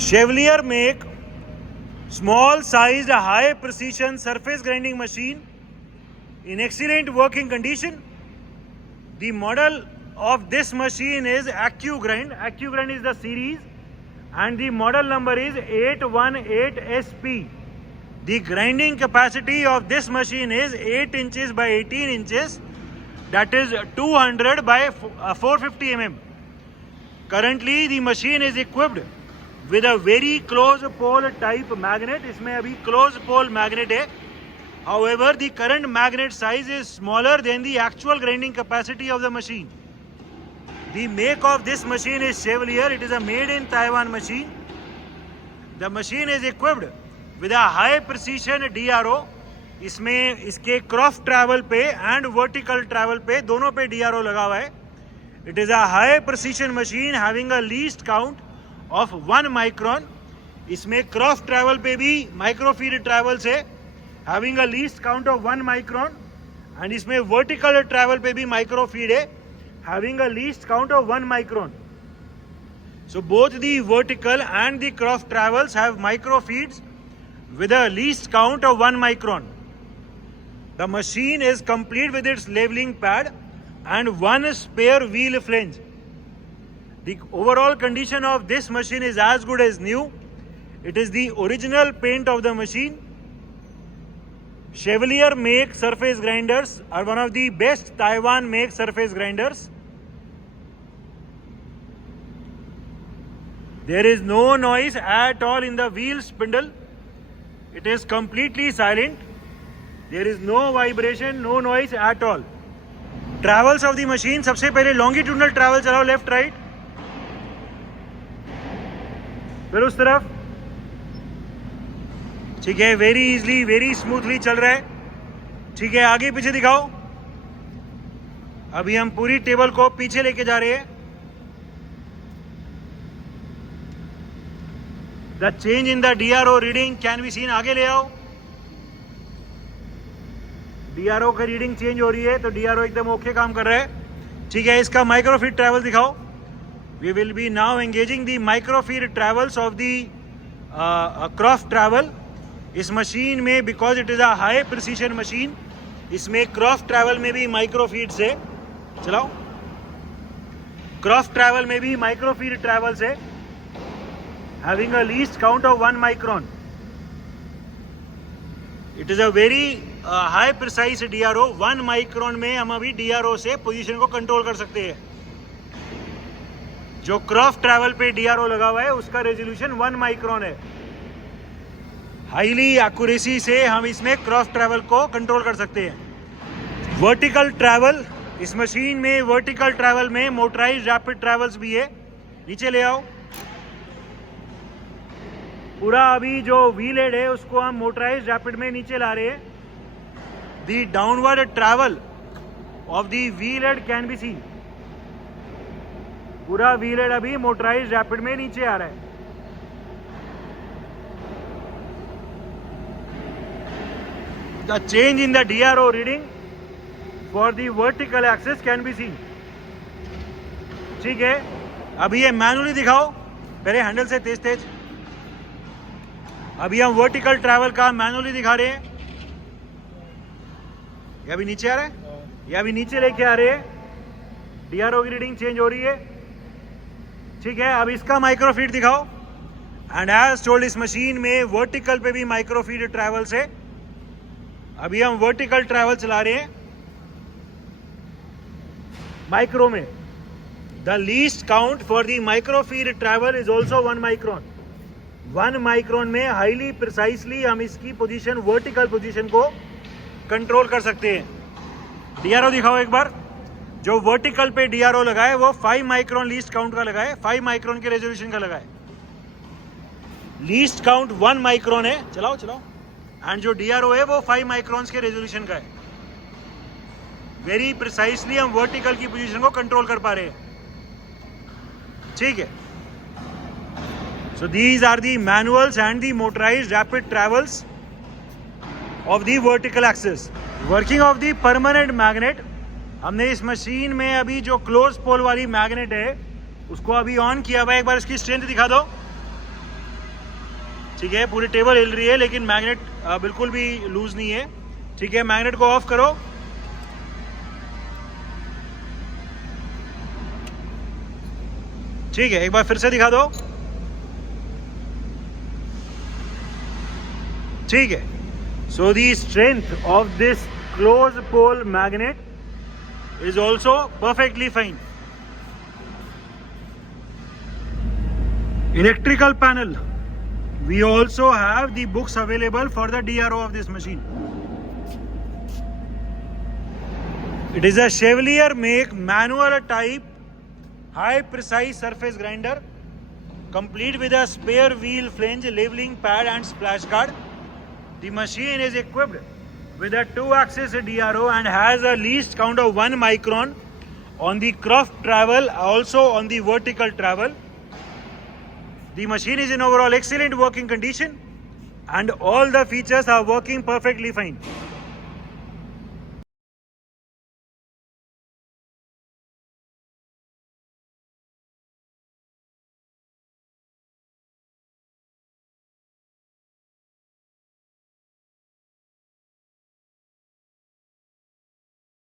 Chevalier make small sized high precision surface grinding machine in excellent working condition. The model of this machine is AccuGrind. AccuGrind is the series and the model number is 818SP. The grinding capacity of this machine is 8 inches by 18 inches, that is 200 by 450 mm. Currently the machine is equipped with a very close pole type magnet. इसमें अभी close pole magnet है. However, the current magnet size is smaller than the actual grinding capacity of the machine. The make of this machine is Chevalier. It is a made in Taiwan machine. The machine is equipped with a high precision DRO. इसमें इसके cross travel पे and vertical travel पे दोनों पे DRO लगा हुआ है. It is a high precision machine having a least count of 1 micron. इसमें क्रॉस ट्रैवल पे भी माइक्रोफीड ट्रैवल्स है having a least count of 1 micron, and इसमें वर्टिकल ट्रैवल पे भी माइक्रोफीड है having a least count of 1 micron. So both the vertical and the cross travels have microfeeds with a least count of 1 micron. The machine is complete with its leveling pad and one spare wheel flange. The overall condition of this machine is as good as new. It is the original paint of the machine. Chevalier make surface grinders are one of the best Taiwan make surface grinders. There is no noise at all in the wheel spindle. It is completely silent. There is no vibration, no noise at all. Travels of the machine, सबसे पहले longitudinal travel चलाओ left right. फिर उस तरफ. ठीक है, very easily very smoothly चल रहा है. ठीक है, आगे पीछे दिखाओ. अभी हम पूरी टेबल को पीछे लेके जा रहे हैं. The change in the DRO reading can be seen. आगे ले आओ. DRO का रीडिंग चेंज हो रही है तो DRO एकदम ओके काम कर रहा है. ठीक है, इसका माइक्रोफीड ट्रैवल दिखाओ. We will be now engaging the microfeed travels of the cross travel. इस मशीन में because it is a high precision machine, इसमें क्रॉस ट्रैवल में भी माइक्रोफीड से चलाओ. क्रॉस ट्रैवल में भी माइक्रोफीड ट्रैवल से having a least count of 1 micron. It is a very high precise DRO. 1 micron में हम अभी DRO से पोजीशन को कंट्रोल कर सकते हैं. जो क्रॉस ट्रैवल पे DRO लगा हुआ है उसका रेजोल्यूशन 1 माइक्रोन है. हाईली एक्यूरेसी से हम इसमें क्रॉस ट्रैवल को कंट्रोल कर सकते हैं. वर्टिकल ट्रैवल, इस मशीन में वर्टिकल ट्रैवल में मोटराइज्ड रैपिड ट्रैवल्स भी है. नीचे ले आओ. पूरा अभी जो व्हील हेड है उसको हम मोटराइज्ड रैपिड में नीचे ला रहे हैं. The downward travel of the wheel head can be seen. पूरा व्हील हेड अभी मोटराइज्ड रैपिड में नीचे आ रहा है. The change in the DRO reading for the vertical axis can be seen. ठीक है, अभी ये मैनुअली दिखाओ. पहले हैंडल से तेज तेज. अभी हम वर्टिकल ट्रैवल का मैनुअली दिखा रहे हैं. ये अभी नीचे आ रहा है, ये अभी नीचे लेके आ रहे हैं. DRO की रीडिंग चेंज हो रही है. ठीक है, अब इसका माइक्रोफीड दिखाओ. एंड एज टोल्ड इस मशीन में वर्टिकल पे भी माइक्रोफीड ट्रैवल्स है. अभी हम वर्टिकल ट्रैवल चला रहे हैं माइक्रो में. The least count for the microfeed travel is also 1 micron. 1 micron में हाईली प्रिसाइसली हम इसकी पोजीशन, वर्टिकल पोजीशन को कंट्रोल कर सकते हैं. DRO दिखाओ एक बार. जो वर्टिकल पे DRO लगा है वो 5 माइक्रोन लीस्ट काउंट का लगा है. 5 माइक्रोन के रेजोल्यूशन का लगा है. लीस्ट काउंट 1 माइक्रोन है. चलाओ चलाओ. एंड जो DRO है वो 5 माइक्रोन्स के रेजोल्यूशन का है. वेरी प्रिसाइसली हम वर्टिकल की पोजीशन को कंट्रोल कर पा रहे हैं. ठीक है. So these are the manuals and the motorized rapid travels of the vertical axis. Working of the permanent magnet. हमने इस मशीन में अभी जो क्लोज पोल वाली मैग्नेट है उसको अभी ऑन किया हुआ है. एक बार इसकी स्ट्रेंथ दिखा दो. ठीक है, पूरी टेबल हिल रही है लेकिन मैग्नेट बिल्कुल भी लूज नहीं है। ठीक है, मैग्नेट को ऑफ करो। ठीक है, एक बार फिर से दिखा दो। ठीक है, so the strength of this close pole magnet is also perfectly fine. Electrical panel, we also have the books available for the DRO of this machine. It is a Chevalier make manual type high precise surface grinder, complete with a spare wheel flange, leveling pad and splash guard. The machine is equipped with a 2-axis DRO and has a least count of 1 micron on the croft travel, also on the vertical travel. The machine is in overall excellent working condition and all the features are working perfectly fine.